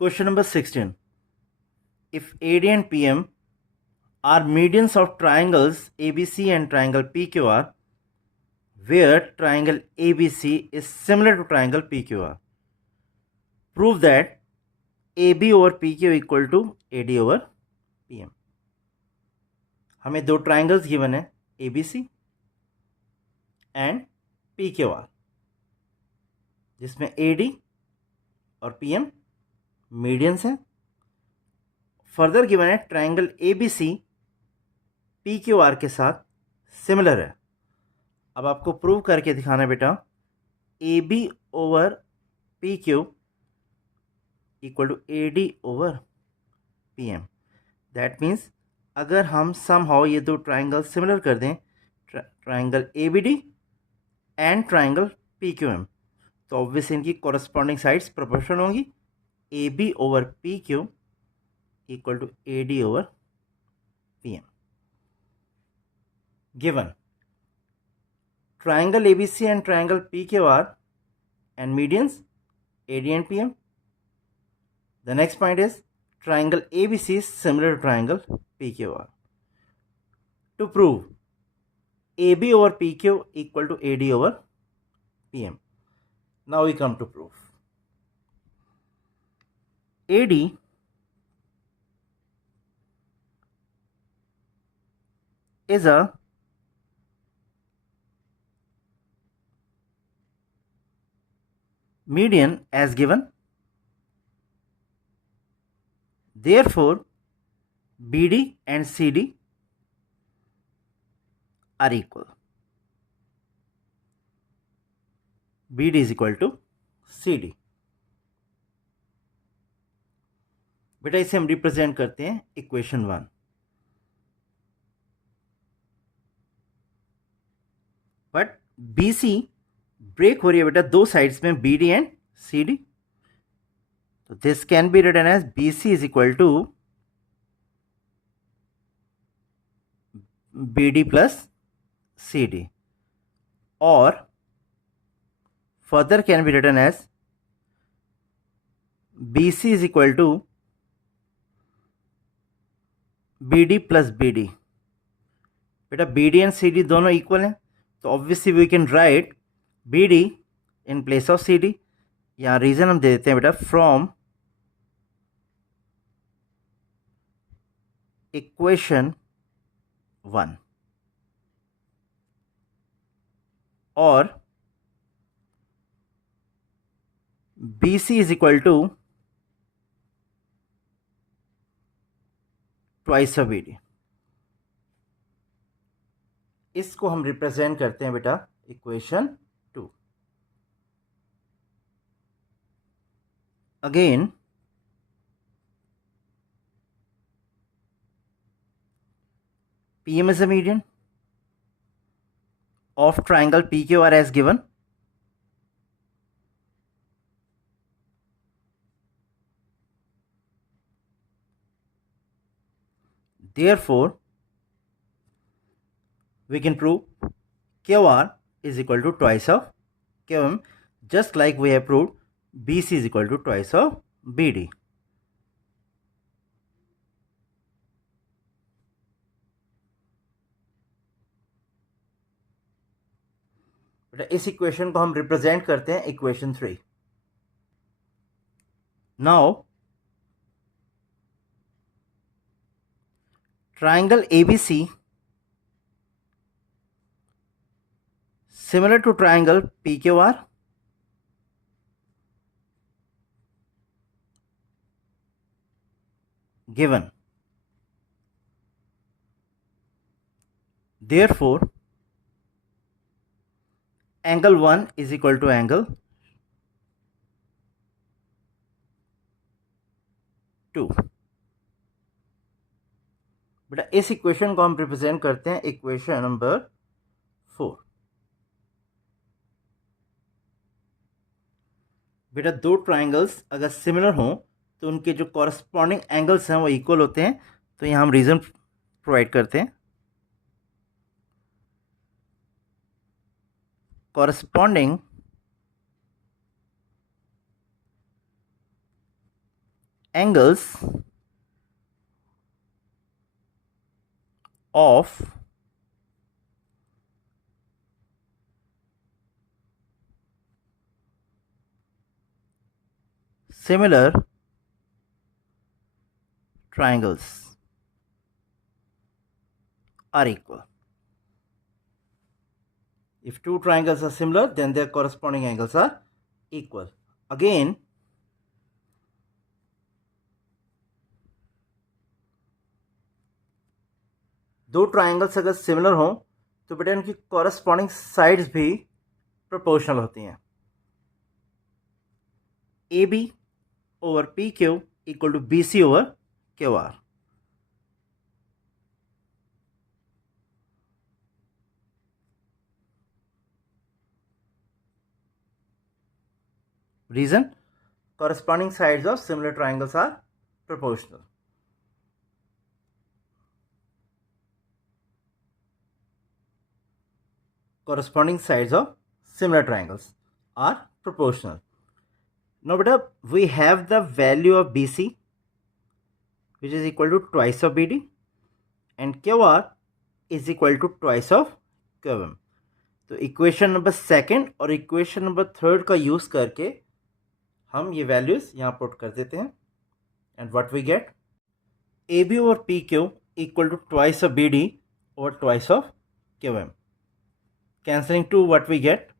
Question number 16. If AD and PM are medians of triangles ABC and triangle PQR, where triangle ABC is similar to triangle PQR, prove that AB over PQ equal to AD over PM. हमें दो triangles given है ABC and PQR, जिसमें AD और PM medians हैं. Further given है triangle ABC PQR के साथ सिमिलर है. अब आपको प्रूव करके दिखाना है बेटा AB over PQ equal to AD over PM. That means अगर हम समहाउ ये दो ट्राइंगल सिमिलर कर दें, triangle ABD and triangle PQM, तो ऑब्वियस इनकी कॉरस्पॉन्डिंग साइड्स प्रोपोर्शनल होंगी. AB over PQ equal to AD over PM. Given triangle ABC and triangle PQR and medians AD and PM. The next point is triangle ABC is similar to triangle PQR. To prove AB over PQ equal to AD over PM. Now we come to proof. AD is a median as given. Therefore, BD and CD are equal. BD is equal to CD. बेटा इसे हम represent करते हैं इक्वेशन 1. But BC break हो रही है बेटा दो साइड्स में BD एंड CD. तो this can be written as BC is equal to BD plus CD, और further can be written as BC is equal to BD plus BD. बेटा BD and CD दोनों equal हैं, तो obviously we can write BD in place of CD. यहाँ reason हम दे देते हैं बेटा फ्रॉम इक्वेशन 1, और BC is equal to twice of BD. इसको हम रिप्रेजेंट करते हैं बेटा इक्वेशन 2. Again PM is a median of triangle PQR as given. Therefore, we can prove QR is equal to twice of QM, just like we have proved BC is equal to twice of BD. इस equation को हम represent करते हैं इक्वेशन 3. Now triangle ABC similar to triangle PQR, given. Therefore, angle 1 is equal to angle 2. बेटा इस equation को हम represent करते हैं इक्वेशन नंबर 4. बेटा दो ट्राइंगल्स अगर सिमिलर हों तो उनके जो कॉरस्पॉन्डिंग एंगल्स हैं वो इक्वल होते हैं. तो यहाँ हम रीजन प्रोवाइड करते हैं. Corresponding angles of similar triangles are equal. If two triangles are similar, then their corresponding angles are equal. Again, दो ट्राइंगल्स अगर सिमिलर हों तो बेटा उनकी कॉरस्पॉन्डिंग साइड्स भी प्रोपोर्शनल होती हैं. A B over P Q equal to B C over Q R. Reason: corresponding sides of similar triangles are proportional. Corresponding sides of similar triangles are proportional. Now beta, we have the value of BC which is equal to twice of BD and QR is equal to twice of QM. तो equation number second और equation number third का use करके हम ये values यहाँ put कर देते हैं and what we get A B over P Q equal to twice of B D over twice of Q M. Cancelling two what we get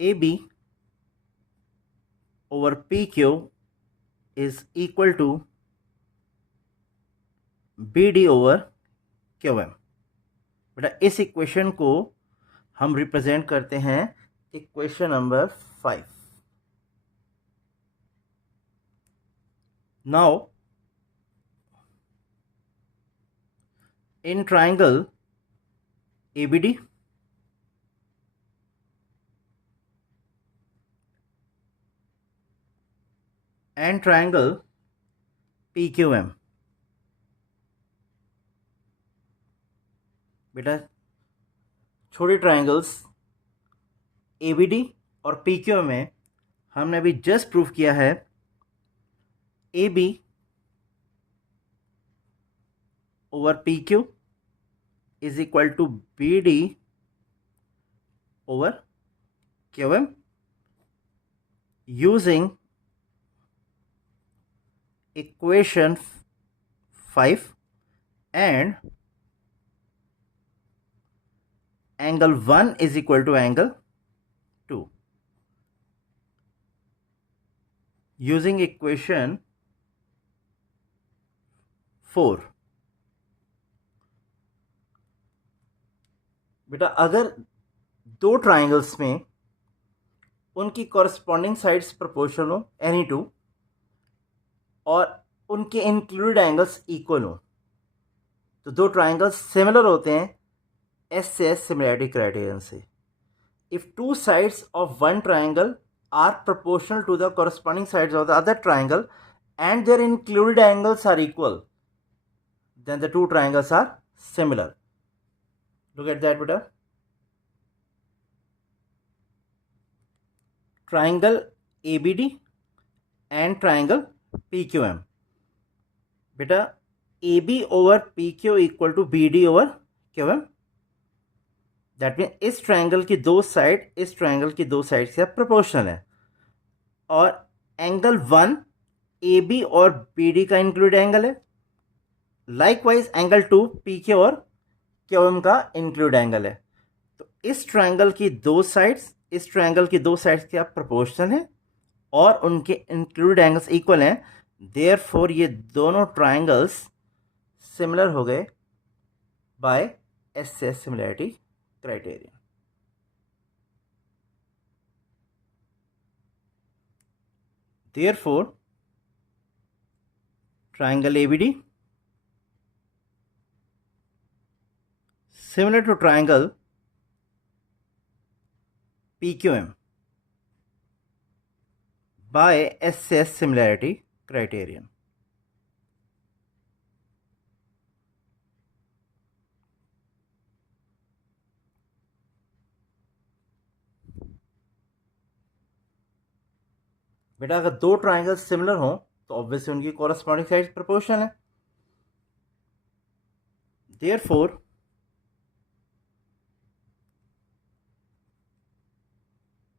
A B over P Q is equal to B D over Q M. बेटा इस equation को हम represent करते हैं equation number 5. Now in triangle ABD and triangle PQM. बेटा छोटे triangles ABD और PQM में हमने अभी जस्ट प्रूव किया है AB over PQ is equal to BD over QM using equation 5 and angle 1 is equal to angle 2 using equation 4. बेटा अगर दो ट्राइंगल्स में उनकी कॉरस्पॉन्डिंग साइड्स प्रोपोर्शनल हो एनी टू और उनके इंक्लूडेड एंगल्स इक्वल हो तो दो ट्राइंगल्स सिमिलर होते हैं एस से एस सिमिलैरिटी क्राइटेरियन से. If two sides of one triangle are proportional to the corresponding sides of the other triangle and their included angles are equal, then the two triangles are similar. Look at that beta. Triangle ABD and triangle PQM. बेटा AB over PQ equal to BD over QM. That mean इस ट्राइंगल की दो साइड इस ट्राइंगल की दो साइड से प्रोपोर्शनल है और एंगल 1 AB और BD का इंक्लूड एंगल है. लाइकवाइज एंगल 2 PQ और QM का इंक्लूड एंगल है. तो इस ट्राइंगल की दो साइड्स इस ट्राइंगल की दो साइड्स क्या प्रोपोर्शनल है और उनके इंक्लूड एंगल्स इक्वल हैं. देयरफॉर ये दोनों ट्राइंगल्स सिमिलर हो गए by S similarity criteria. Therefore, triangle ABD similar to triangle PQM by SS similarity criterion. बेटा अगर दो ट्राइंगल सिमिलर हों तो ऑब्वियसली उनकी कॉरस्पॉन्डिंग साइड प्रोपोर्शनल है। Therefore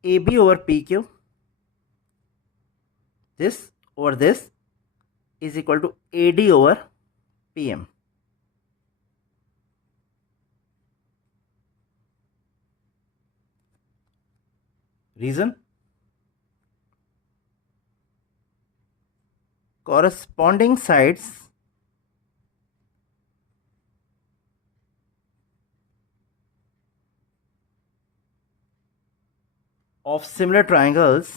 AB over PQ, this over this is equal to AD over PM. Reason? Corresponding sides of similar triangles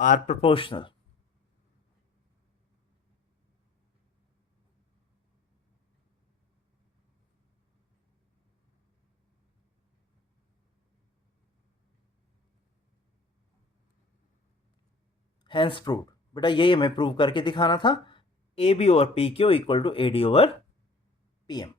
are proportional. Hence proved. बेटा यही हमें प्रूव करके दिखाना था, AB over PQ equal to AD over PM.